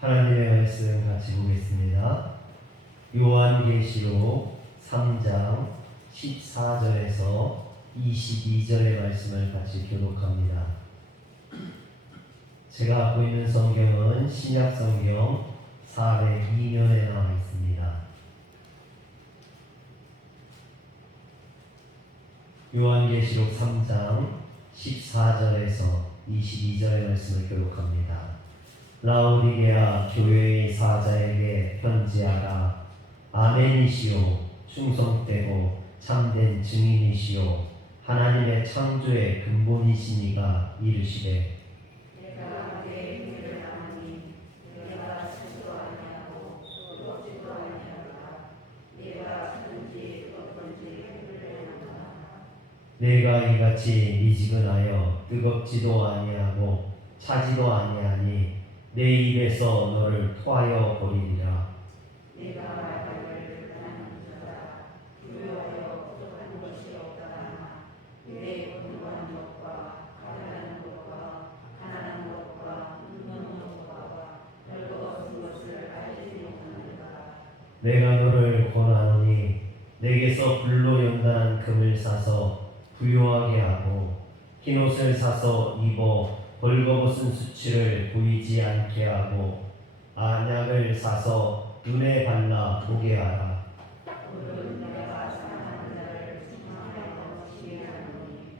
하나님의 말씀 같이 보겠습니다. 요한계시록 3장 14절에서 22절의 말씀을 같이 교독합니다. 제가 갖고 있는 성경은 신약성경 402면에 나와 있습니다. 요한계시록 3장 14절에서 22절의 말씀을 교독합니다. 라오디게아 교회의 사자에게 편지하라. 아멘이시오, 충성되고 참된 증인이시오, 하나님의 창조의 근본이시니가 이르시되, 내가 내 힘을 아니 내가 스스로 아니하고 그렇지도 아니하다. 내가 하든지 어떤지 해보려니와. 내가 이같이 미지근하여 뜨겁지도 아니하고 차지도 아니하니 내 입에서 너를 토하여 버리리라. 내가 말하기를 나는 자다. 부유하여 부족한 것이 없다나 내 공부한 것과 가난한 것과 가난한 것과 눈먼 것과 별것없는 것을 알지 못하느니라. 내가 너를 권하노니 내게서 불로 연단한 금을 사서 부요하게 하고 흰옷을 사서 입어 벌거벗은 수치를 보이지 않게 하고 안약을 사서 눈에 발라 보게 하라. 오늘은 내가 사랑하는 자를 충성하여 지혜하노니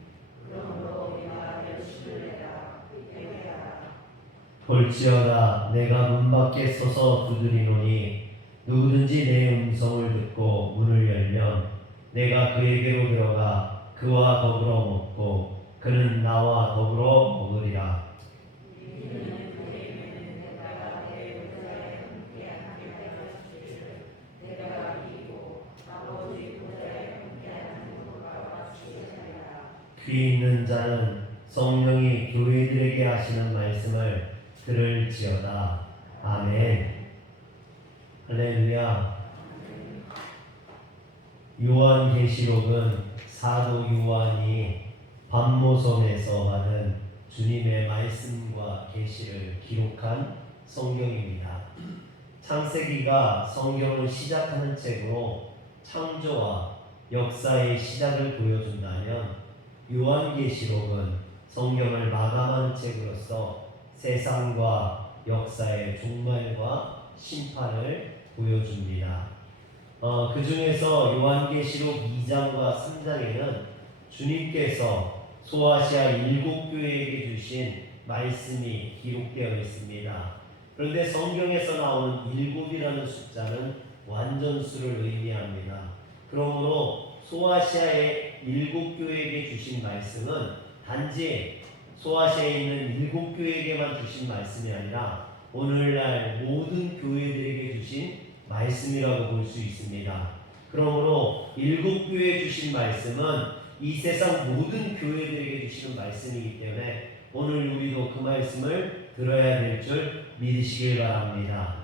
그러므로 내가 열심을 해라. 깨게 하라. 볼지어다 내가 문 밖에 서서 두드리노니 누구든지 내 음성을 듣고 문을 열면 내가 그에게로 들어가 그와 더불어 먹고 그는 나와 더불어 먹으리라. 이는 그에게는 내가 내 보좌에 함께 하게 하시기를 내가 이기고 아버지 보좌에 함께하는 것과 같이 하리라. 귀 있는 자는 성령이 교회들에게 하시는 말씀을 들을지어다. 아멘. 할렐루야. 요한계시록은 사도 요한이 밤모섬에서 받은 주님의 말씀과 계시를 기록한 성경입니다. 창세기가 성경을 시작하는 책으로 창조와 역사의 시작을 보여준다면 요한계시록은 성경을 마감하는 책으로서 세상과 역사의 종말과 심판을 보여줍니다. 그 중에서 요한계시록 2장과 3장에는 주님께서 소아시아 7교회에게 주신 말씀이 기록되어 있습니다. 그런데 성경에서 나오는 7이라는 숫자는 완전수를 의미합니다. 그러므로 소아시아의 7교회에게 주신 말씀은 단지 소아시아에 있는 7교회에게만 주신 말씀이 아니라 오늘날 모든 교회들에게 주신 말씀이라고 볼 수 있습니다. 그러므로 7교회에 주신 말씀은 이 세상 모든 교회들에게 주시는 말씀이기 때문에 오늘 우리도 그 말씀을 들어야 될 줄 믿으시길 바랍니다.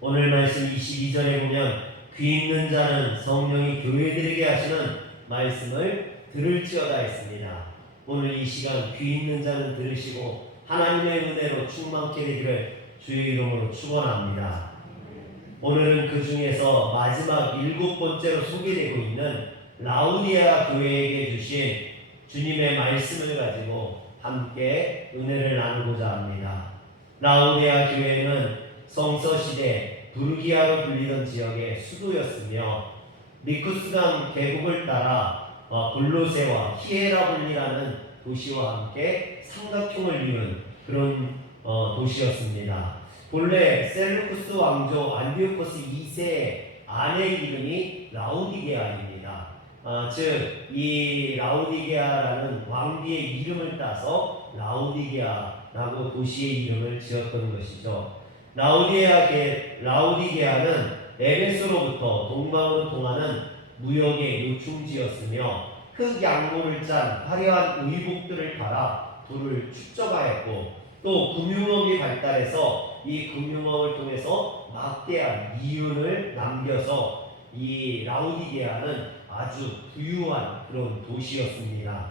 오늘 말씀 22절에 보면 귀 있는 자는 성령이 교회들에게 하시는 말씀을 들을지어다 했습니다. 오늘 이 시간 귀 있는 자는 들으시고 하나님의 은혜로 충만케 되기를 주의 이름으로 축원합니다. 오늘은 그 중에서 마지막 7번째로 소개되고 있는 라오디게아 교회에게 주신 주님의 말씀을 가지고 함께 은혜를 나누고자 합니다. 라오디게아 교회는 성서시대 부르기아로 불리던 지역의 수도였으며 미쿠스강 계곡을 따라 골로새와 히에라볼리라는 도시와 함께 삼각형을 이룬 그런 도시였습니다. 본래 셀루쿠스 왕조 안티오코스 2세의 아내 이름이 라오디게아입니다. 즉 이 라오디게아라는 왕비의 이름을 따서 라오디게아라고 도시의 이름을 지었던 것이죠. 라오디게아는 에베소로부터 동방으로 통하는 무역의 요충지였으며 흑양모를 짠 화려한 의복들을 갈아 불을 축적하였고 또 금융업이 발달해서 이 금융업을 통해서 막대한 이윤을 남겨서 이 라오디게아는 아주 부유한 그런 도시였습니다.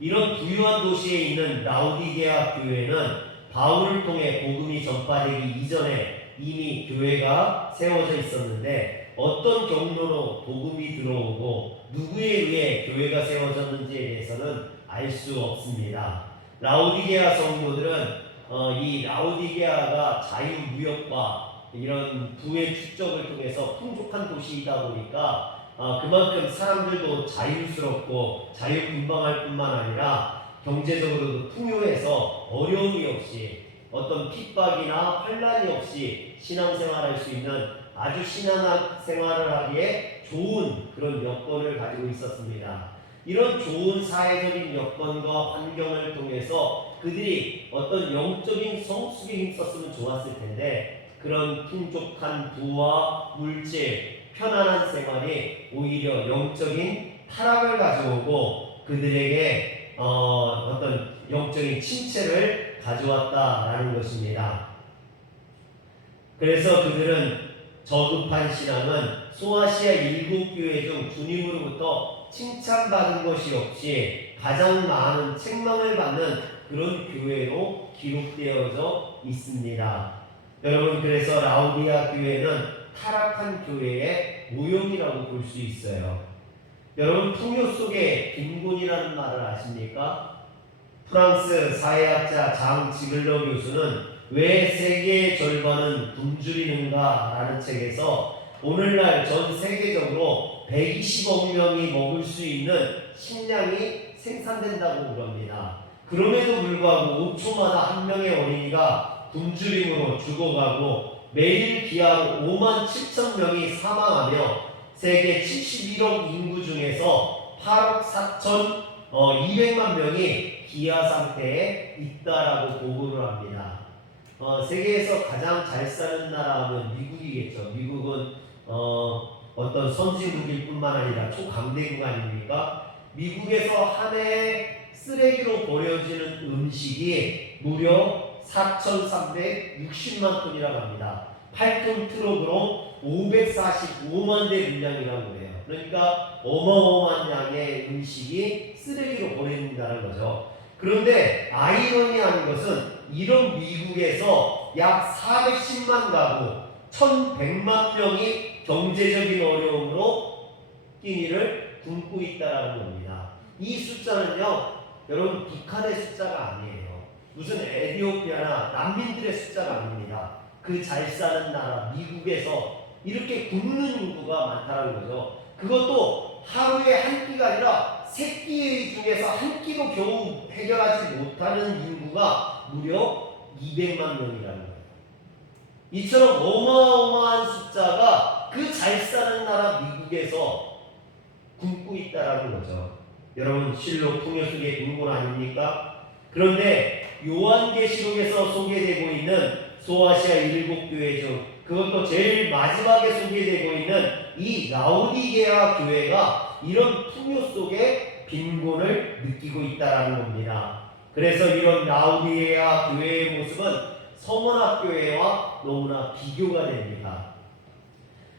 이런 부유한 도시에 있는 라오디게아 교회는 바울을 통해 복음이 전파되기 이전에 이미 교회가 세워져 있었는데 어떤 경로로 복음이 들어오고 누구에 의해 교회가 세워졌는지에 대해서는 알 수 없습니다. 라오디게아 성도들은 이 라오디게아가 자유무역과 이런 부의 축적을 통해서 풍족한 도시이다 보니까 그만큼 사람들도 자유스럽고 자유분방할 뿐만 아니라 경제적으로도 풍요해서 어려움이 없이 어떤 핍박이나 환란이 없이 신앙생활할 수 있는 아주 신앙생활을 하기에 좋은 그런 여건을 가지고 있었습니다. 이런 좋은 사회적인 여건과 환경을 통해서 그들이 어떤 영적인 성숙에 힘썼으면 좋았을 텐데 그런 풍족한 부와 물질, 편안한 생활이 오히려 영적인 타락을 가져오고 그들에게 어떤 영적인 침체를 가져왔다라는 것입니다. 그래서 그들은 저급한 신앙은 소아시아 일곱 교회 중 주님으로부터 칭찬받은 것이 없이 가장 많은 책망을 받는 그런 교회로 기록되어져 있습니다. 여러분, 그래서 라오디아 교회는 타락한 교회의 모형이라고 볼 수 있어요. 여러분, 풍요 속에 빈곤이라는 말을 아십니까? 프랑스 사회학자 장 지글러 교수는 왜 세계의 절반은 굶주리는가 라는 책에서 오늘날 전 세계적으로 120억 명이 먹을 수 있는 식량이 생산된다고 그럽니다. 그럼에도 불구하고 5초마다 한 명의 어린이가 굶주림으로 죽어가고 매일 기하로 5만 7천 명이 사망하며 세계 71억 인구 중에서 8억 4천 200만 명이 기아 상태에 있다라고 보고를 합니다. 세계에서 가장 잘 사는 나라 하면 미국이겠죠. 미국은 어떤 선진국일 뿐만 아니라 초강대국 아닙니까? 미국에서 한 해에 쓰레기로 버려지는 음식이 무려 4,360만 톤이라고 합니다. 8톤 트럭으로 545만 대 분량이라고 해요. 그러니까 어마어마한 양의 음식이 쓰레기로 버려진다는 거죠. 그런데 아이러니한 것은 이런 미국에서 약 410만 가구 1,100만 명이 경제적인 어려움으로 끼니를 굶고 있다는 겁니다. 이 숫자는요, 여러분 북한의 숫자가 아니에요. 무슨 에티오피아나 난민들의 숫자가 아닙니다. 그 잘 사는 나라 미국에서 이렇게 굶는 인구가 많다는 거죠. 그것도 하루에 한 끼가 아니라 세 끼 중에서 한 끼도 겨우 해결하지 못하는 인구가 무려 200만 명이라는 거예요. 이처럼 어마어마한 숫자가 그 잘 사는 나라 미국에서 굶고 있다라는 거죠. 여러분, 실로 풍요 속의 빈곤 아닙니까? 그런데 요한계시록에서 소개되고 있는 소아시아 일곱 교회 중 그것도 제일 마지막에 소개되고 있는 이 라오디게아 교회가 이런 풍요 속에 빈곤을 느끼고 있다라는 겁니다. 그래서 이런 라오디게아 교회의 모습은 서머나 교회와 너무나 비교가 됩니다.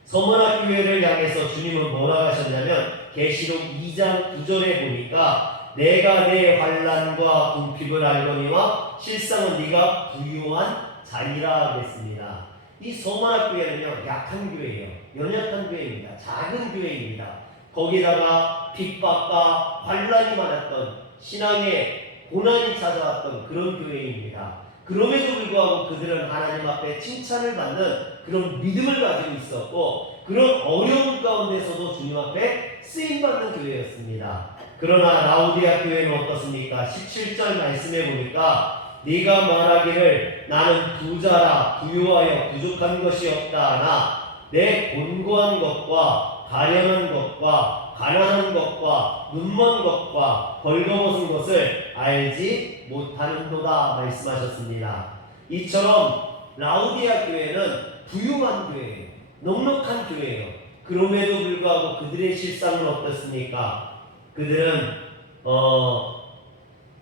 서머나 교회를 향해서 주님은 뭐라 하셨냐면 계시록 2장 9절에 보니까 내가 내 환난과 궁핍을 알거니와 실상은 네가 부유한 자니라 하겠습니다. 이 서머나 교회는요, 약한 교회예요. 연약한 교회입니다. 작은 교회입니다. 거기다가 핍박과 환난이 많았던 신앙의 고난이 찾아왔던 그런 교회입니다. 그럼에도 불구하고 그들은 하나님 앞에 칭찬을 받는 그런 믿음을 가지고 있었고 그런 어려움 가운데서도 주님 앞에 쓰임받는 교회였습니다. 그러나 라오디아 교회는 어떻습니까? 17절 말씀해 보니까 네가 말하기를 나는 부자라 부유하여 부족한 것이 없다 하나 내 곤고한 것과 가련한 것과 가난한 것과 눈먼 것과 벌거벗은 것을 알지 못하는도다 말씀하셨습니다. 이처럼 라오디아 교회는 부유한 교회예요. 넉넉한 교회예요. 그럼에도 불구하고 그들의 실상은 어떻습니까? 그들은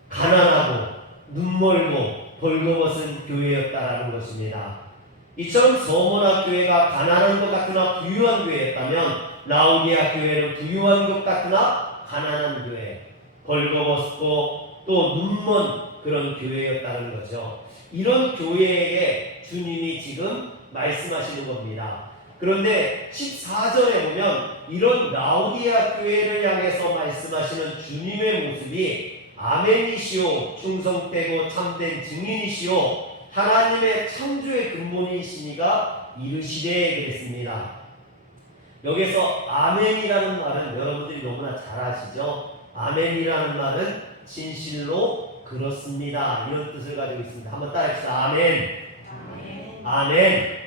가난하고 눈멀고 벌거벗은 교회였다라는 것입니다. 이처럼 서머나 교회가 가난한 것 같으나 부유한 교회였다면 라오디아 교회는 부유한 것 같으나 가난한 교회, 벌거벗고 또 눈먼 그런 교회였다는 거죠. 이런 교회에게 주님이 지금 말씀하시는 겁니다. 그런데 14절에 보면 이런 라오디아 교회를 향해서 말씀하시는 주님의 모습이 아멘이시오, 충성되고 참된 증인이시오, 하나님의 창조의 근본이시니가 이르시되 그랬습니다. 여기서 아멘이라는 말은 여러분들이 너무나 잘 아시죠? 아멘이라는 말은 진실로 그렇습니다, 이런 뜻을 가지고 있습니다. 한번 따라합시다. 아멘. 아멘. 아멘.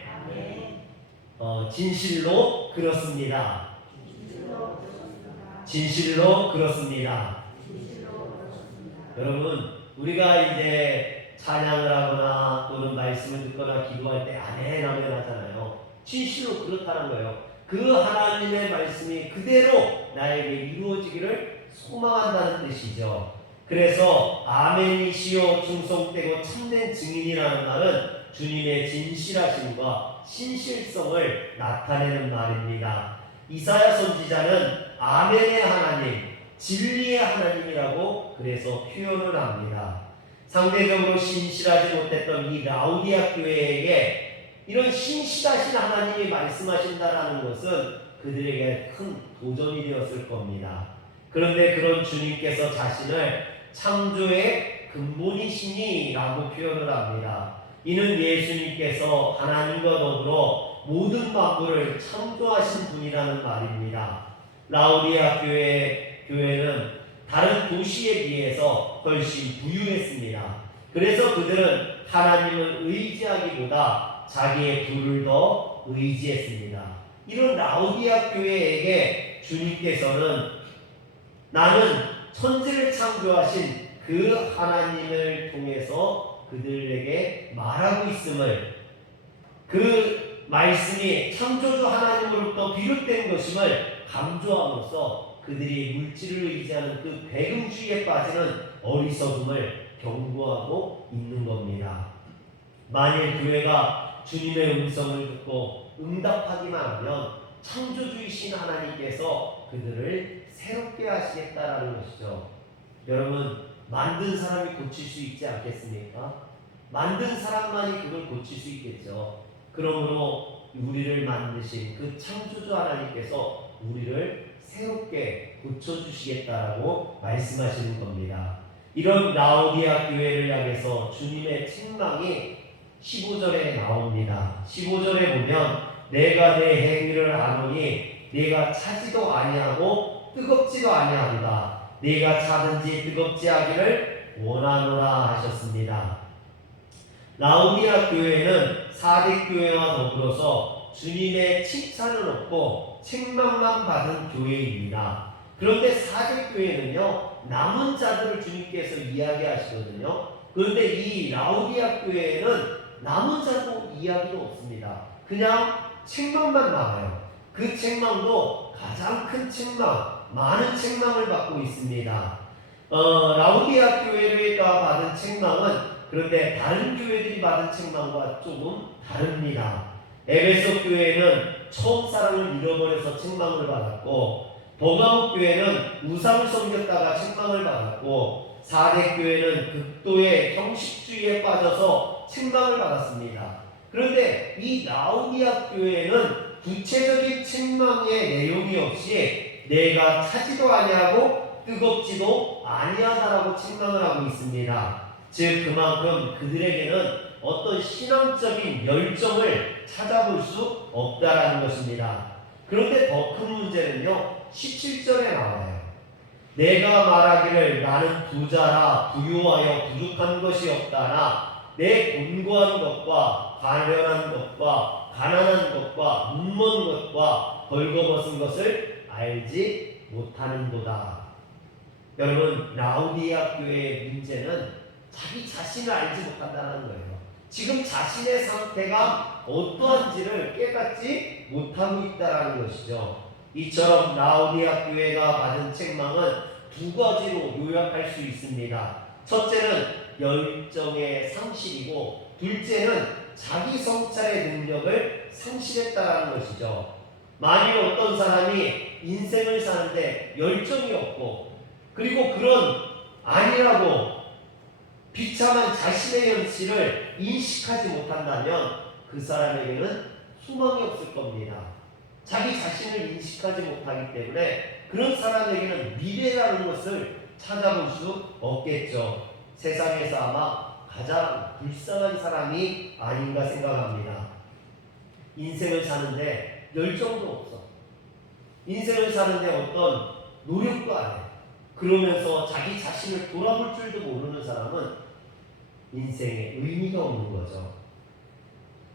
아멘. 진실로 그렇습니다. 진실로 그렇습니다. 진실로 그렇습니다. 진실로 그렇습니다. 여러분, 우리가 이제 찬양을 하거나 또는 말씀을 듣거나 기도할 때 아멘 아멘 하잖아요. 진실로 그렇다는 거예요. 그 하나님의 말씀이 그대로 나에게 이루어지기를 소망한다는 뜻이죠. 그래서 아멘이시오, 충성되고 참된 증인이라는 말은 주님의 진실하심과 신실성을 나타내는 말입니다. 이사야 선지자는 아멘의 하나님, 진리의 하나님이라고 그래서 표현을 합니다. 상대적으로 신실하지 못했던 이 라오디아 교회에게 이런 신실하신 하나님이 말씀하신다라는 것은 그들에게 큰 도전이 되었을 겁니다. 그런데 그런 주님께서 자신을 창조의 근본이시니 라고 표현을 합니다. 이는 예수님께서 하나님과 더불어 모든 만물을 창조하신 분이라는 말입니다. 라오디아 교회는 다른 도시에 비해서 훨씬 부유했습니다. 그래서 그들은 하나님을 의지하기보다 자기의 부를 더 의지했습니다. 이런 라오디아 교회에게 주님께서는 나는 천지를 창조하신 그 하나님을 통해서 그들에게 말하고 있음을, 그 말씀이 창조주 하나님으로부터 비롯된 것임을 강조함으로써 그들이 물질을 의지하는 그 배금주의에 빠지는 어리석음을 경고하고 있는 겁니다. 만일 교회가 주님의 음성을 듣고 응답하기만 하면 창조주이신 하나님께서 그들을 새롭게 하시겠다라는 것이죠. 여러분, 만든 사람이 고칠 수 있지 않겠습니까? 만든 사람만이 그걸 고칠 수 있겠죠. 그러므로 우리를 만드신 그 창조주 하나님께서 우리를 새롭게 고쳐주시겠다라고 말씀하시는 겁니다. 이런 라오디아 교회를 향해서 주님의 책망이 15절에 나옵니다. 15절에 보면 내가 내 행위를 아노니 네가 차지도 아니하고 뜨겁지도 아니하도다. 네가 차든지 뜨겁지 하기를 원하노라 하셨습니다. 라오디아 교회는 사대 교회와 더불어서 주님의 칭찬을 얻고 책망만 받은 교회입니다. 그런데 사대 교회는요, 남은 자들을 주님께서 이야기하시거든요. 그런데 이 라오디아 교회는 남은 자도 이야기도 없습니다. 그냥 책망만 나와요. 그 책망도 가장 큰 책망, 많은 책망을 받고 있습니다. 라오디아 교회가 받은 책망은 그런데 다른 교회들이 받은 책망과 조금 다릅니다. 에베소 교회는 처음 사랑을 잃어버려서 책망을 받았고, 버가모 교회는 우상을 섬겼다가 책망을 받았고, 사대 교회는 극도의 형식주의에 빠져서 책망을 받았습니다. 그런데 이 라오디아 교회는 구체적인 책망의 내용이 없이 내가 차지도 아니하고 뜨겁지도 아니하다라고 책망을 하고 있습니다. 즉 그만큼 그들에게는 어떤 신앙적인 열정을 찾아볼 수 없다라는 것입니다. 그런데 더 큰 문제는요, 17절에 나와요. 내가 말하기를 나는 부자라 부유하여 부족한 것이 없다나 내 곤고한 것과 가련한 것과 가난한 것과 눈먼 것과 벌거벗은 것을 알지 못하는도다. 여러분, 라오디아 교회의 문제는 자기 자신을 알지 못한다는 거예요. 지금 자신의 상태가 어떠한지를 깨닫지 못하고 있다는 것이죠. 이처럼 라오디아 교회가 받은 책망은 두 가지로 요약할 수 있습니다. 첫째는 열정의 상실이고, 둘째는 자기 성찰의 능력을 상실했다는 것이죠. 만일 어떤 사람이 인생을 사는데 열정이 없고, 그리고 그런 아니라고 비참한 자신의 현실을 인식하지 못한다면 그 사람에게는 소망이 없을 겁니다. 자기 자신을 인식하지 못하기 때문에 그런 사람에게는 미래라는 것을 찾아볼 수 없겠죠. 세상에서 아마 가장 불쌍한 사람이 아닌가 생각합니다. 인생을 사는데 열정도 없어. 인생을 사는데 어떤 노력도 안 해. 그러면서 자기 자신을 돌아볼 줄도 모르는 사람은 인생에 의미가 없는 거죠.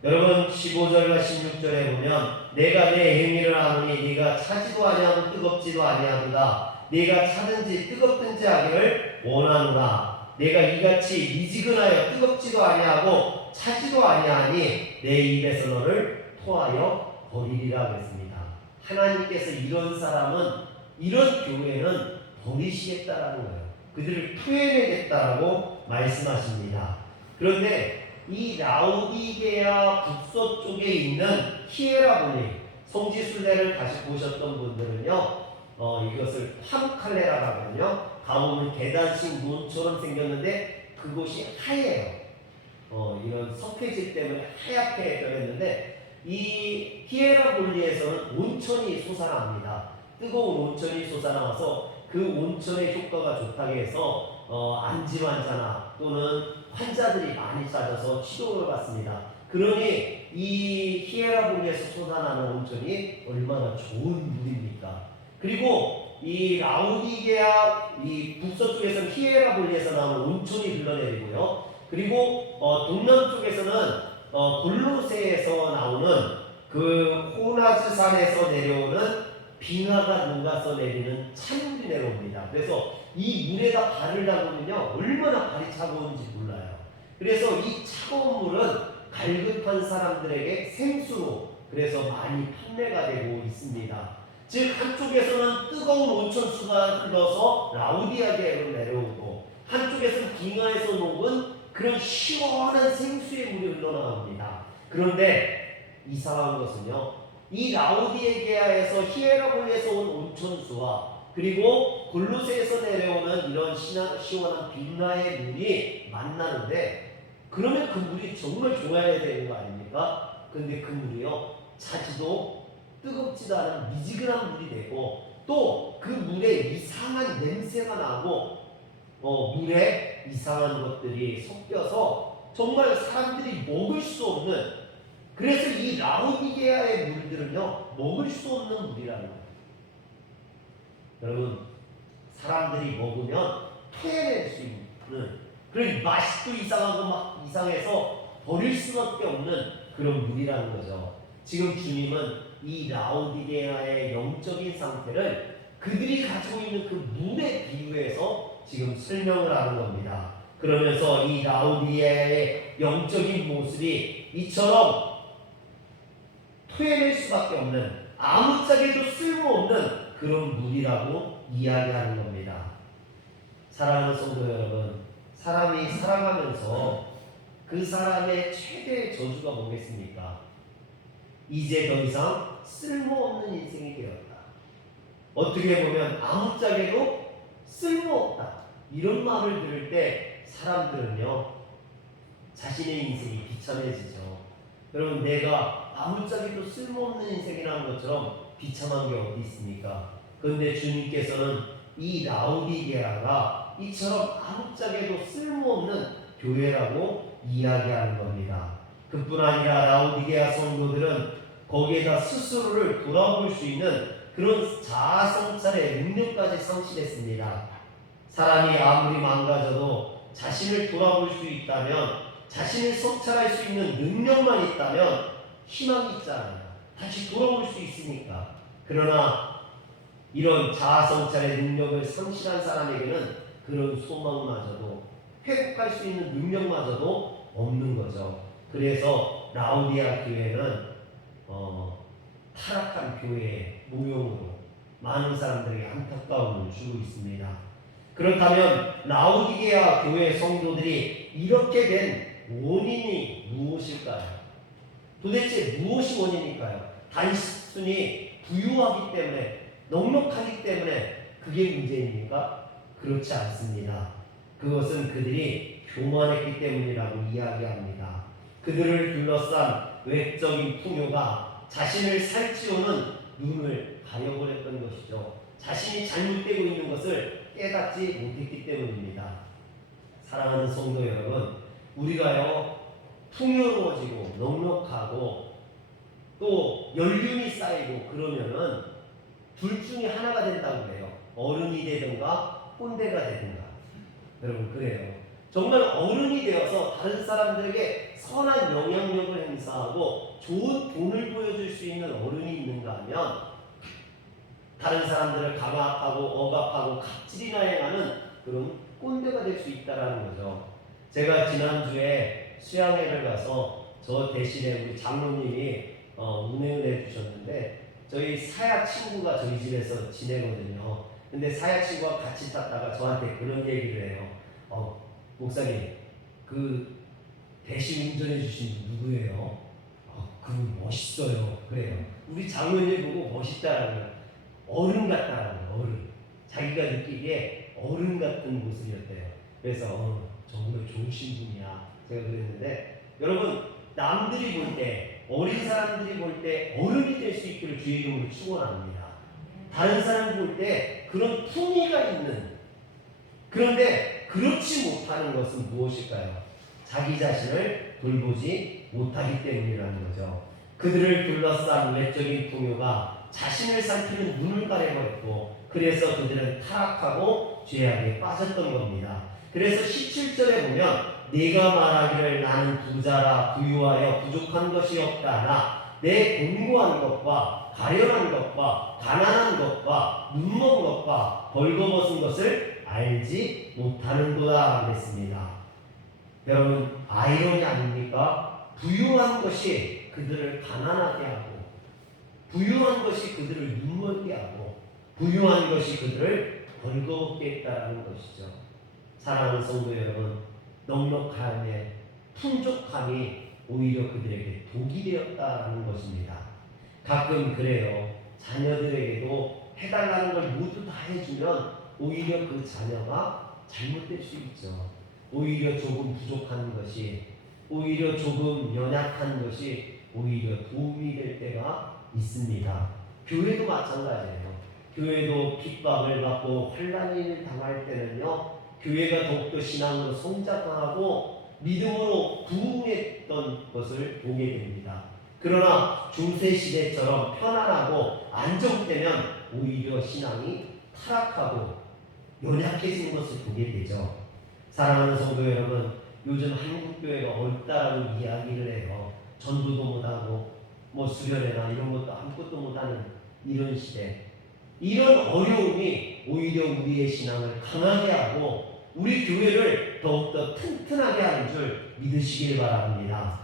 여러분 15절과 16절에 보면 내가 내 행위를 아노니 네가 차지도 아니하고 뜨겁지도 아니하도다. 네가 차든지 뜨겁든지 하기를 원하노라. 내가 이같이 미지근하여 뜨겁지도 아니하고 차지도 아니하니 내 입에서 너를 토하여 버리리라 그랬습니다. 하나님께서 이런 사람은 이런 교회는 버리시겠다라는 거예요. 그들을 토해내겠다라고 말씀하십니다. 그런데 이 라오디게아 북서쪽에 있는 히에라볼리 성지순례를 다시 보셨던 분들은요, 이것을 파루칼레라고 하거든요. 가보면 계단식 논처럼 생겼는데 그곳이 하얘요. 이런 석회질 때문에 하얗게 변했는데 이 히에라볼리에서는 온천이 솟아납니다. 뜨거운 온천이 솟아나와서 그 온천의 효과가 좋다고 해서 안진 환자나 또는 환자들이 많이 찾아서 치료를 받습니다. 그러니 이 히에라볼리에서 솟아나는 온천이 얼마나 좋은 물입니까? 그리고 이 라오디게아 이 북서쪽에서는 히에라볼리에서 나오는 온천이 흘러내리고요. 그리고 동남쪽에서는 골로새에서 나오는 그 호나즈산에서 내려오는 빙하가 녹아서 내리는 찬물이 내려옵니다. 그래서 이 물에다 발을 담으면요 얼마나 발이 차가운지 몰라요. 그래서 이 차가운 물은 갈급한 사람들에게 생수로 그래서 많이 판매가 되고 있습니다. 즉 한쪽에서는 뜨거운 온천수가 흘러서 라우디아게로 내려오고 한쪽에서는 빙하에서 녹은 그런 시원한 생수의 물이 흘러나옵니다. 그런데 이상한 것은요, 이 라오디게아에서 히에라볼리에서 온 온천수와 그리고 골로새에서 내려오는 이런 시원한 빙하의 물이 만나는데 그러면 그 물이 정말 좋아야 되는 거 아닙니까? 근데 그 물이요 차지도 뜨겁지도 않은 미지근한 물이 되고 또 그 물에 이상한 냄새가 나고 물에 이상한 것들이 섞여서 정말 사람들이 먹을 수 없는, 그래서 이 라오디게아의 물들은요 먹을 수 없는 물이라는 거예요. 여러분 사람들이 먹으면 토해낼 수 있는 그런 맛도 이상하고 막 이상해서 버릴 수밖에 없는 그런 물이라는 거죠. 지금 주님은 이 라오디게아의 영적인 상태를 그들이 가지고 있는 그 물에 비유해서 지금 설명을 하는 겁니다. 그러면서 이 라오디게아의 영적인 모습이 이처럼 토해낼 수밖에 없는 아무짝에도 쓸모없는 그런 물이라고 이야기하는 겁니다. 사랑하는 성도 여러분, 사람이 살아가면서 그 사람의 최대의 저주가 뭐겠습니까? 이제 더 이상 쓸모없는 인생이 되었다. 어떻게 보면 아무짝에도 쓸모없다. 이런 말을 들을 때 사람들은요 자신의 인생이 비참해지죠. 여러분 내가 아무짝에도 쓸모없는 인생이라는 것처럼 비참한 게 어디 있습니까? 그런데 주님께서는 이 라오디게아가 이처럼 아무짝에도 쓸모없는 교회라고 이야기하는 겁니다. 그뿐 아니라 라오디게아 성도들은 거기에다 스스로를 돌아볼 수 있는 그런 자아성찰의 능력까지 상실했습니다. 사람이 아무리 망가져도 자신을 돌아볼 수 있다면, 자신을 성찰할 수 있는 능력만 있다면 희망이 있잖아요. 다시 돌아올 수 있으니까. 그러나 이런 자아성찰의 능력을 상실한 사람에게는 그런 소망마저도, 회복할 수 있는 능력마저도 없는 거죠. 그래서 라오디아 교회는 타락한 교회의 모형으로 많은 사람들에게 안타까움을 주고 있습니다. 그렇다면 라오디게아 교회 성도들이 이렇게 된 원인이 무엇일까요? 도대체 무엇이 원인일까요? 단순히 부유하기 때문에, 넉넉하기 때문에 그게 문제입니까? 그렇지 않습니다. 그것은 그들이 교만했기 때문이라고 이야기합니다. 그들을 둘러싼 외적인 풍요가 자신을 살찌우는 눈을 가려버렸던 것이죠. 자신이 잘못되고 있는 것을 깨닫지 못했기 때문입니다. 사랑하는 성도 여러분, 우리가요 풍요로워지고 넉넉하고 또 연륜이 쌓이고 그러면은 둘 중에 하나가 된다고 그래요. 어른이 되든가 꼰대가 되든가. 여러분 그래요. 정말 어른이 되어서 다른 사람들에게 선한 영향력을 행사하고 좋은 돈을 보여줄 수 있는 어른이 있는가 하면 다른 사람들을 강압하고 억압하고 갑질이나 행하는 그런 꼰대가 될 수 있다는 거죠. 제가 지난주에 수양회를 가서 저 대신에 우리 장로님이 운행을 해주셨는데 저희 사약 친구가 저희 집에서 지내거든요. 근데 사약 친구가 같이 탔다가 저한테 그런 얘기를 해요. 목사님, 그 대신 운전해 주신 분 누구예요? 그분 멋있어요. 그래요. 우리 장로님 보고 멋있다라는 어른 같다라는 어른. 자기가 느끼기에 어른 같은 모습이었대요. 그래서 정말 좋으신 분이야. 제가 그랬는데 여러분 남들이 볼 때 어린 사람들이 볼 때 어른이 될 수 있기를 주의 이름으로 축원합니다. 다른 사람 볼 때 그런 품위가 있는 그런데 그렇지 못하는 것은 무엇일까요? 자기 자신을 돌보지 못하기 때문이라는 거죠. 그들을 둘러싼 외적인 풍요가 자신을 살피는 눈을 가려버렸고 그래서 그들은 타락하고 죄악에 빠졌던 겁니다. 그래서 17절에 보면 네가 말하기를 나는 부자라 부유하여 부족한 것이 없다 하나 내 공고한 것과 가련한 것과 가난한 것과 눈먼 것과 벌거벗은 것을 알지 못하는도다 그랬습니다. 여러분 아이러니 아닙니까? 부유한 것이 그들을 가난하게 하고 부유한 것이 그들을 눈멀게 하고 부유한 것이 그들을 벌거벗게 했다는 것이죠. 사랑하는 성도 여러분, 넉넉함의 풍족함이 오히려 그들에게 독이 되었다는 것입니다. 가끔 그래요. 자녀들에게도 해달라는 걸 모두 다 해주면 오히려 그 자녀가 잘못될 수 있죠. 오히려 조금 부족한 것이 오히려 조금 연약한 것이 오히려 도움이 될 때가 있습니다. 교회도 마찬가지예요. 교회도 핍박을 받고 환난을 당할 때는요. 교회가 더욱더 신앙으로 성장하고 믿음으로 부흥했던 것을 보게 됩니다. 그러나 중세시대처럼 편안하고 안정되면 오히려 신앙이 타락하고 연약해지는 것을 보게 되죠. 사랑하는 성도 여러분, 요즘 한국교회가 어렵다라고 이야기를 해요. 전도도 못하고 수련회나 이런 것도 아무것도 못하는 이런 시대. 이런 어려움이 오히려 우리의 신앙을 강하게 하고 우리 교회를 더욱더 튼튼하게 하는 줄 믿으시길 바랍니다.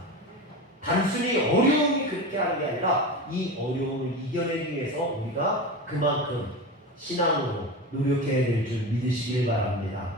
단순히 어려움이 그렇게 하는 게 아니라 이 어려움을 이겨내기 위해서 우리가 그만큼 신앙으로 노력해야 될 줄 믿으시길 바랍니다.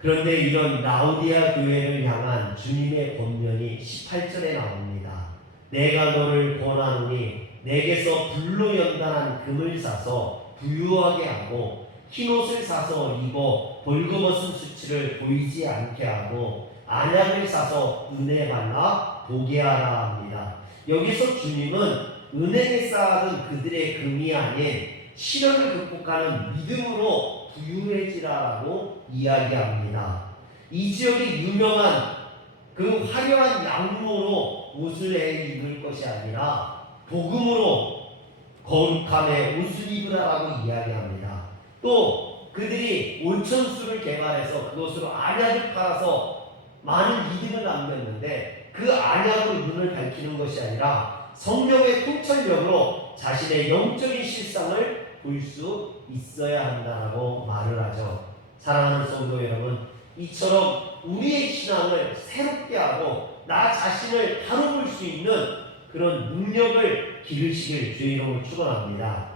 그런데 이런 라오디아 교회를 향한 주님의 권면이 18절에 나옵니다. 내가 너를 권하노니 내게서 불로 연단한 금을 사서 부유하게 하고 흰옷을 사서 입어 벌거벗은 수치를 보이지 않게 하고 안약을 사서 은혜 발라 보게 하라 합니다. 여기서 주님은 은혜에 쌓아둔 그들의 금이 아닌 시련을 극복하는 믿음으로 부유해지라라고 이야기합니다. 이 지역의 유명한 그 화려한 양모로 옷을 입을 것이 아니라 복음으로 거룩함의 옷을 입으라라고 이야기합니다. 또 그들이 온천수를 개발해서 그것으로 안약을 팔아서 많은 이득을 남겼는데 그 안약으로 눈을 밝히는 것이 아니라 성령의 통찰력으로 자신의 영적인 실상을 볼 수 있어야 한다라고 말을 하죠. 사랑하는 성도 여러분, 이처럼 우리의 신앙을 새롭게 하고 나 자신을 바로 볼 수 있는 그런 능력을 기르시길 주의 이름으로 축원합니다.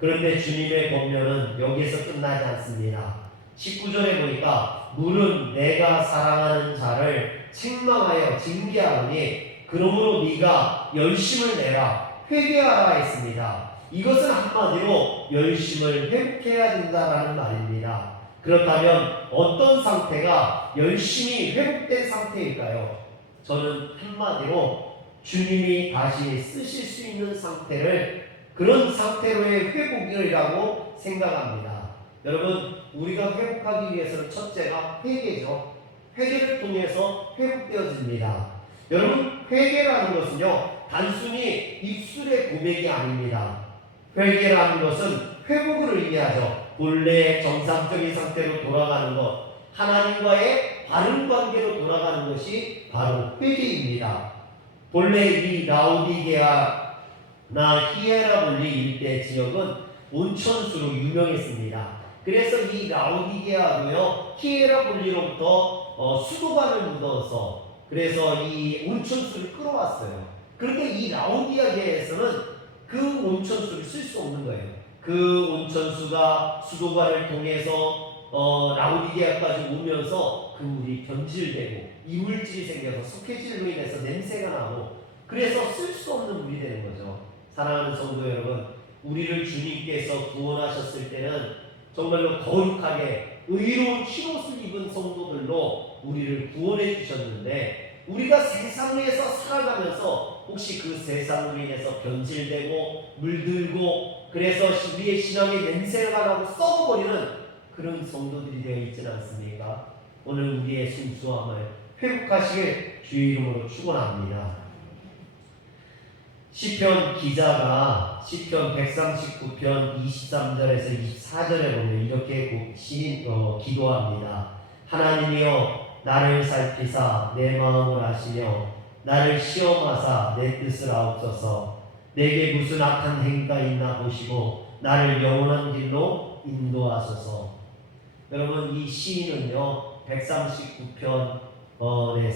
그런데 주님의 권면은 여기에서 끝나지 않습니다. 19절에 보니까 물은 내가 사랑하는 자를 책망하여 징계하오니 그러므로 네가 열심을 내라 회개하라 했습니다. 이것은 한마디로 열심을 회복해야 된다라는 말입니다. 그렇다면 어떤 상태가 열심히 회복된 상태일까요? 저는 한마디로 주님이 다시 쓰실 수 있는 상태를 그런 상태로의 회복이라고 생각합니다. 여러분, 우리가 회복하기 위해서는 첫째가 회개죠. 회개를 통해서 회복되어집니다. 여러분, 회개라는 것은요, 단순히 입술의 고백이 아닙니다. 회개라는 것은 회복을 의미하죠. 본래의 정상적인 상태로 돌아가는 것, 하나님과의 바른 관계로 돌아가는 것이 바로 회개입니다. 본래 이 라오디게아나 히에라볼리 일대 지역은 온천수로 유명했습니다. 그래서 이 라오디게아도요, 히에라볼리로부터 수도관을 묻어서 그래서 이 온천수를 끌어왔어요. 그런데 이 라오디게아에서는 그 온천수를 쓸 수 없는 거예요. 그 온천수가 수도관을 통해서 라오디게아까지 오면서 그 물이 변질되고 이물질이 생겨서 석회질로 인해서 냄새가 나고 그래서 쓸 수 없는 물이 되는 거죠. 사랑하는 성도 여러분, 우리를 주님께서 구원하셨을 때는 정말로 거룩하게 의로운 흰옷을 입은 성도들로 우리를 구원해 주셨는데 우리가 세상 위에서 살아가면서 혹시 그 세상으로 인해서 변질되고 물들고 그래서 우리의 신앙의 냄새가 나고 썩어버리는 그런 성도들이 되어 있지는 않습니까? 오늘 우리의 순수함을 회복하시길 주의 이름으로 축원합니다. 시편 기자가 시편 139편 23절에서 24절에 보면 이렇게 기도합니다. 하나님이여 나를 살피사 내 마음을 아시며 나를 시험하사 내 뜻을 아옵소서. 내게 무슨 악한 행위가 있나 보시고 나를 영원한 길로 인도하소서. 여러분, 이 시인은요 139편에서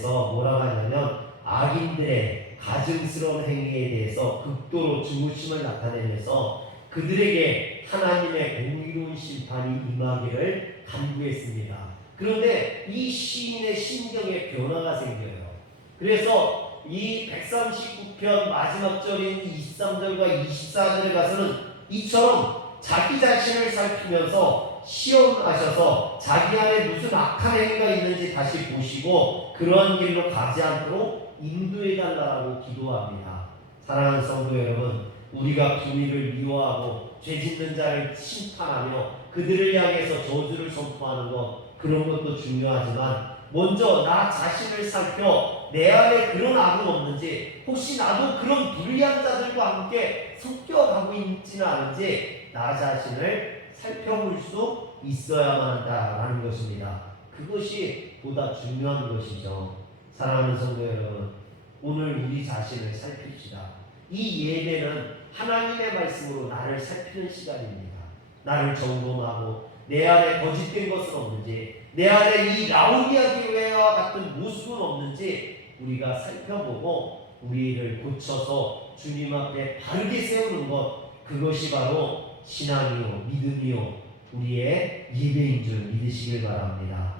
뭐라고 하냐면 악인들의 가증스러운 행위에 대해서 극도로 증오심을 나타내면서 그들에게 하나님의 공의로운 심판이 임하기를 간구했습니다. 그런데 이 시인의 심경에 변화가 생겨요. 그래서 이 139편 마지막 절인 23절과 24절에 가서는 이처럼 자기 자신을 살피면서 시험하셔서 자기 안에 무슨 악한 행위가 있는지 다시 보시고 그러한 길로 가지 않도록 인도해달라고 기도합니다. 사랑하는 성도 여러분, 우리가 불의를 미워하고 죄짓는 자를 심판하며 그들을 향해서 저주를 선포하는 것, 그런 것도 중요하지만 먼저 나 자신을 살펴 내 안에 그런 악은 없는지, 혹시 나도 그런 불의한 자들과 함께 섞여가고 있지는 않은지 나 자신을 살펴볼 수 있어야만 한다라는 것입니다. 그것이 보다 중요한 것이죠. 사랑하는 성도 여러분, 오늘 우리 자신을 살핍시다. 이 예배는 하나님의 말씀으로 나를 살피는 시간입니다. 나를 점검하고 내 안에 거짓된 것은 없는지, 내 안에 이 라오디아 교회와 같은 모습은 없는지 우리가 살펴보고 우리를 고쳐서 주님 앞에 바르게 세우는 것, 그것이 바로 신앙이요 믿음이요 우리의 예배인 줄 믿으시길 바랍니다.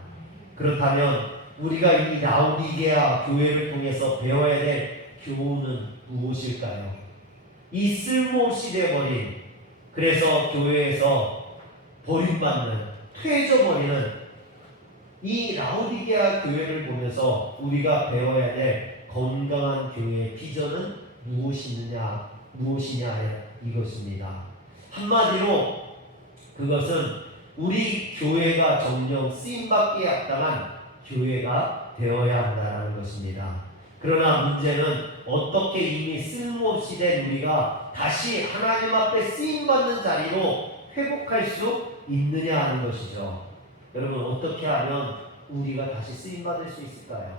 그렇다면 우리가 이 라오디게아 교회를 통해서 배워야 될 교훈은 무엇일까요? 이 쓸모없이 되어버린, 그래서 교회에서 버림받는, 퇴져버리는 이 라오디게아 교회를 보면서 우리가 배워야 될 건강한 교회의 비전은 무엇이냐 이것입니다. 한마디로 그것은 우리 교회가 정녕 쓰임받기에 합당한 교회가 되어야 한다는 것입니다. 그러나 문제는 어떻게 이미 쓸모없이 된 우리가 다시 하나님 앞에 쓰임받는 자리로 회복할 수 있느냐 하는 것이죠. 여러분, 어떻게 하면 우리가 다시 쓰임받을 수 있을까요?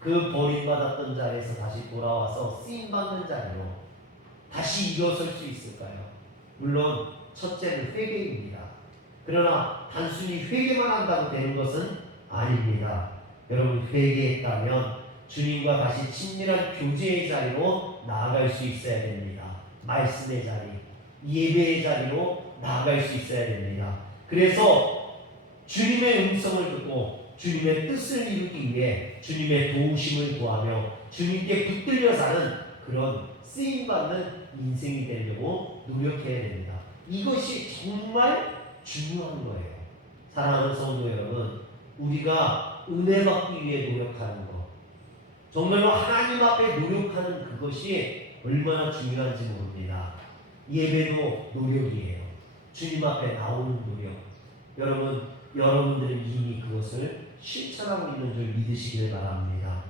그 버림받았던 자리에서 다시 돌아와서 쓰임받는 자리로 다시 일어설 수 있을까요? 물론 첫째는 회개입니다. 그러나 단순히 회개만 한다고 되는 것은 아닙니다. 여러분, 회개했다면 주님과 다시 친밀한 교제의 자리로 나아갈 수 있어야 됩니다. 말씀의 자리, 예배의 자리로 나아갈 수 있어야 됩니다. 그래서 주님의 음성을 듣고 주님의 뜻을 이루기 위해 주님의 도우심을 구하며 주님께 붙들려 사는 그런 쓰임받는 인생이 되려고 노력해야 됩니다. 이것이 정말 중요한 거예요. 사랑하는 성도 여러분, 우리가 은혜 받기 위해 노력하는 것, 정말로 하나님 앞에 노력하는 그것이 얼마나 중요한지 모릅니다. 예배도 노력이에요. 주님 앞에 나오는 노력. 여러분들은 이미 그것을 실천하고 있는 줄 믿으시길 바랍니다.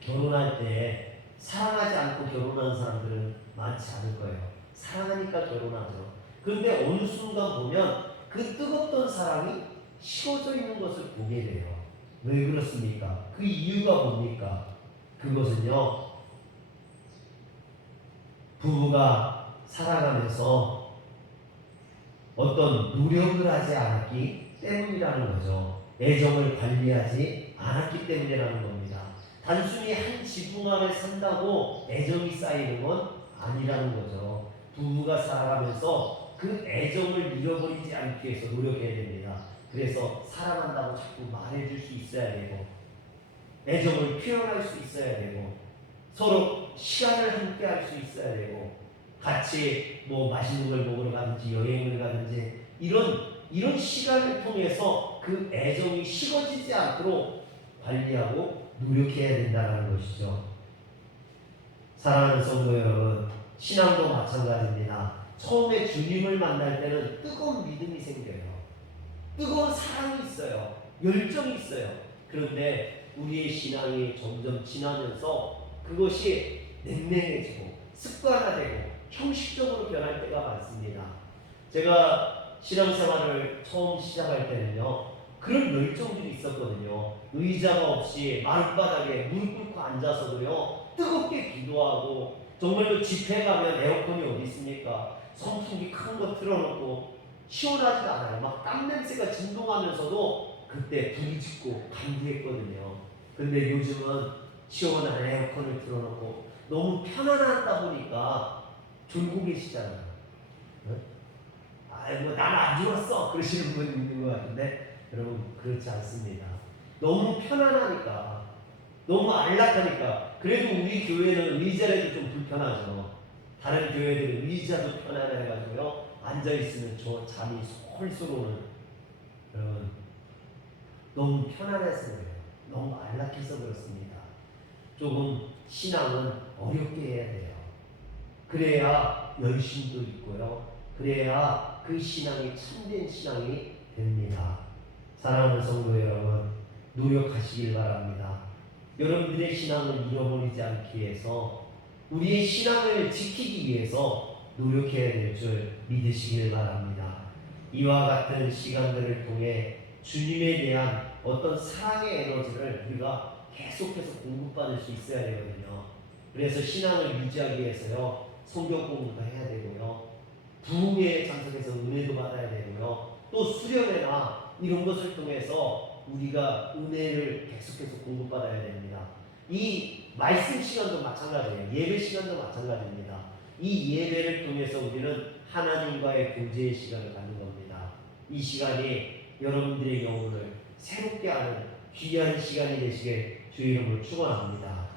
결혼할 때 사랑하지 않고 결혼하는 사람들은 많지 않을 거예요. 사랑하니까 결혼하죠. 그런데 어느 순간 보면 그 뜨겁던 사랑이 식어져 있는 것을 보게 돼요. 왜 그렇습니까? 그 이유가 뭡니까? 그것은요, 부부가 살아가면서 어떤 노력을 하지 않았기 때문이라는 거죠. 애정을 관리하지 않았기 때문이라는 겁니다. 단순히 한 지붕 아래 산다고 애정이 쌓이는 건 아니라는 거죠. 부부가 살아가면서 그 애정을 잃어버리지 않기 위해서 노력해야 됩니다. 그래서 사랑한다고 자꾸 말해줄 수 있어야 되고, 애정을 표현할 수 있어야 되고, 서로 시간을 함께 할 수 있어야 되고, 같이 뭐 맛있는 걸 먹으러 가든지 여행을 가든지 이런 시간을 통해서 그 애정이 식어지지 않도록 관리하고 노력해야 된다는 것이죠. 사랑하는 성도 여러분, 신앙도 마찬가지입니다. 처음에 주님을 만날 때는 뜨거운 믿음이 생겨요. 뜨거운 사랑이 있어요. 열정이 있어요. 그런데 우리의 신앙이 점점 지나면서 그것이 냉랭해지고 습관화되고 형식적으로 변할 때가 많습니다. 제가 신앙생활을 처음 시작할 때는요, 그런 열정들이 있었거든요. 의자가 없이 마룻바닥에 무릎 꿇고 앉아서도요, 뜨겁게 기도하고, 정말로 집회 가면 에어컨이 어디 있습니까? 선풍기 큰 거 틀어놓고 시원하지도 않아요. 막 땀 냄새가 진동하면서도 그때 부딪히고 감기했거든요. 근데 요즘은 시원한 에어컨을 틀어놓고 너무 편안하다 보니까 졸고 계시잖아요. 네? 아이고 난 안 졸았어 그러시는 분 있는 것 같은데, 여러분 그렇지 않습니다. 너무 편안하니까, 너무 안락하니까. 그래도 우리 교회는 의자라도 좀 불편하죠. 다른 교회들은 의자도 편안해가지고요, 앉아있으면 저 잠이 솔솔 오는. 여러분 너무 편안해서 그래요. 너무 안락해서 그렇습니다. 조금 신앙은 어렵게 해야 돼요. 그래야 열심도 있고요, 그래야 그 신앙이 참된 신앙이 됩니다. 사랑하는 성도 여러분, 노력하시길 바랍니다. 여러분들의 신앙을 잃어버리지 않기 위해서, 우리의 신앙을 지키기 위해서 노력해야 될 줄 믿으시길 바랍니다. 이와 같은 시간들을 통해 주님에 대한 어떤 사랑의 에너지를 우리가 계속해서 공급받을 수 있어야 되거든요. 그래서 신앙을 유지하기 위해서요, 성경 공부도 해야 되고요, 부흥회에 참석해서 은혜도 받아야 되고요, 또 수련회나 이런 것을 통해서 우리가 은혜를 계속해서 공급받아야 됩니다. 이 말씀 시간도 마찬가지예요. 예배 시간도 마찬가지입니다. 이 예배를 통해서 우리는 하나님과의 교제의 시간을 갖는 겁니다. 이 시간이 여러분들의 영혼을 새롭게 하는 귀한 시간이 되시길 주의 이름으로 축원합니다.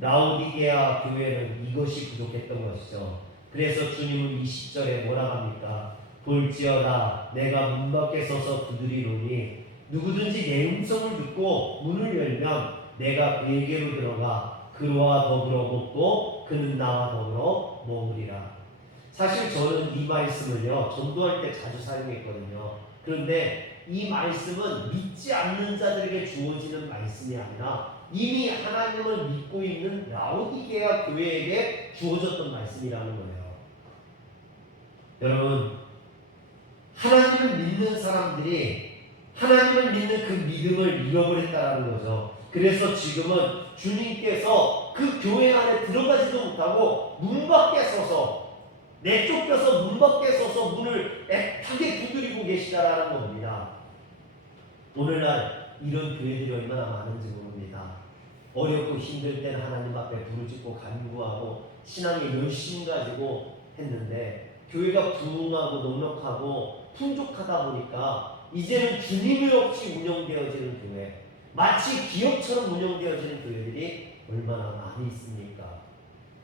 라오디게아 교회는 이것이 부족했던 것이죠. 그래서 주님은 20절에 뭐라 합니까? 볼지어다 내가 문 밖에 서서 두드리노니 누구든지 내 음성을 듣고 문을 열면 내가 그에게로 들어가 그와 더불어 먹고 그는 나와 더불어 먹으리라. 사실 저는 이 말씀을요, 전도할 때 자주 사용했거든요. 그런데 이 말씀은 믿지 않는 자들에게 주어지는 말씀이 아니라 이미 하나님을 믿고 있는 라오디게아 교회에게 주어졌던 말씀이라는 거예요. 여러분, 하나님을 믿는 사람들이 하나님을 믿는 그 믿음을 잃어버렸다는 거죠. 그래서 지금은 주님께서 그 교회 안에 들어가지도 못하고 문 밖에 서서, 내쫓겨서 문 밖에 서서 문을 애타게 두드리고 계시다라는 겁니다. 오늘날 이런 교회들이 얼마나 많은지 모릅니다. 어렵고 힘들 때는 하나님 앞에 부르짖고 간구하고 신앙의 열심 가지고 했는데, 교회가 부흥하고 넉넉하고 풍족하다 보니까 이제는 주님이 없이 운영되어지는 교회, 마치 기업처럼 운영되어지는 교회들이 얼마나 많이 있습니까?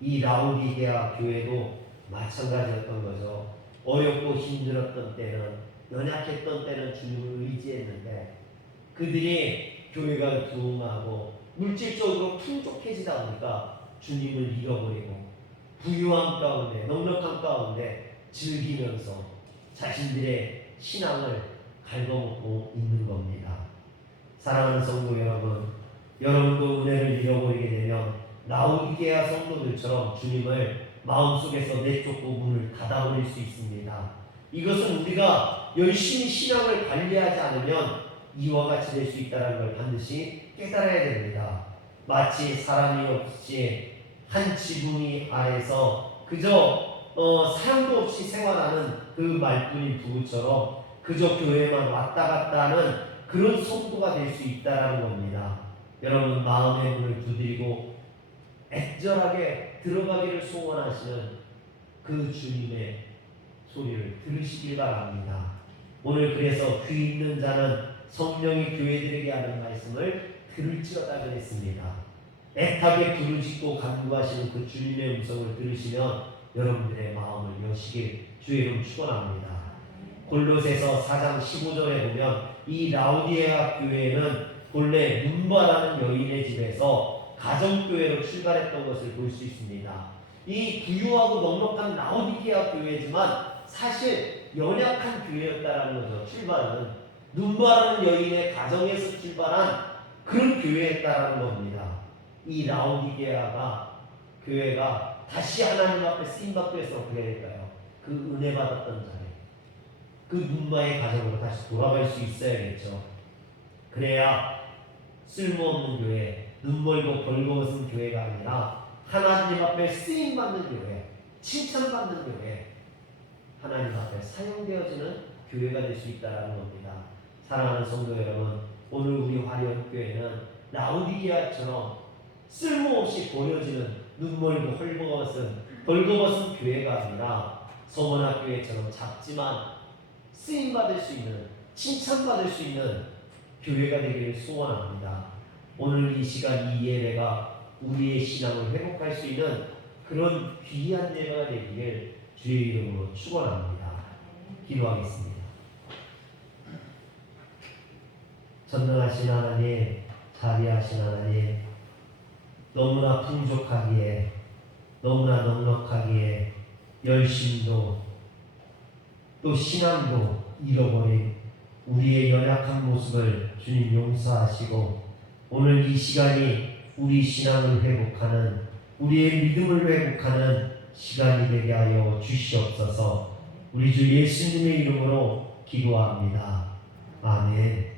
이 라오디게아 교회도 마찬가지였던 거죠. 어렵고 힘들었던 때는, 연약했던 때는 주님을 의지했는데, 그들이 교회가 부흥하고 물질적으로 풍족해지다 보니까 주님을 잃어버리고 부유함 가운데 넉넉함 가운데 즐기면서 자신들의 신앙을 갉아먹고 있는 겁니다. 사랑하는 성도 여러분, 여러분도 은혜를 잃어버리게 되면 라오디게아 성도들처럼 주님을 마음속에서 내쫓고 문을 닫아버릴 수 있습니다. 이것은 우리가 열심히 신앙을 관리하지 않으면 이와 같이 될 수 있다는 걸 반드시 깨달아야 됩니다. 마치 사람이 없이 한 지붕이 아래서 그저 사람도 없이 생활하는 그 말뿐인 부부처럼 그저 교회만 왔다 갔다 하는 그런 성도가 될 수 있다는 겁니다. 여러분, 마음의 문을 두드리고 애절하게 들어가기를 소원하시는 그 주님의 소리를 들으시길 바랍니다. 오늘 그래서 귀 있는 자는 성령이 교회들에게 하는 말씀을 들을지어다 그랬습니다. 애타게 부르짖고 간구하시는 그 주님의 음성을 들으시면 여러분들의 마음을 여시길 주의 이름 축원합니다. 골로새서 4장 15절에 보면 이 라오디게아 교회는 본래 눈바라는 여인의 집에서 가정교회로 출발했던 것을 볼 수 있습니다. 이 부유하고 넉넉한 라오디게아 교회지만 사실 연약한 교회였다라는 거죠. 출발은 눈바라는 여인의 가정에서 출발한 그런 교회였다라는 겁니다. 이 라오디게아가 교회가 다시 하나님 앞에 쓰임받기 위해서 어떻게 될까요? 그 은혜 받았던 자리, 그 눈마의 가정으로 다시 돌아갈 수 있어야겠죠. 그래야 쓸모없는 교회, 눈멀고 벌거벗은 교회가 아니라 하나님 앞에 쓰임받는 교회, 칭찬받는 교회, 하나님 앞에 사용되어지는 교회가 될 수 있다는 겁니다. 사랑하는 성도 여러분, 오늘 우리 화려교회는 라오디게아처럼 쓸모없이 버려지는 눈멀고 벌거벗은 교회가 아니라 서원학교회처럼 작지만 쓰임받을 수 있는, 칭찬받을 수 있는 교회가 되기를 소원합니다. 오늘 이 시간 이 예배가 우리의 신앙을 회복할 수 있는 그런 귀한 예배가 되기를 주의 이름으로 축원합니다. 기도하겠습니다. 전능하신 하나님, 자비하신 하나님, 너무나 풍족하기에, 너무나 넉넉하기에 열심도 또 신앙도 잃어버린 우리의 연약한 모습을 주님 용서하시고 오늘 이 시간이 우리 신앙을 회복하는, 우리의 믿음을 회복하는 시간이 되게 하여 주시옵소서. 우리 주 예수님의 이름으로 기도합니다. 아멘.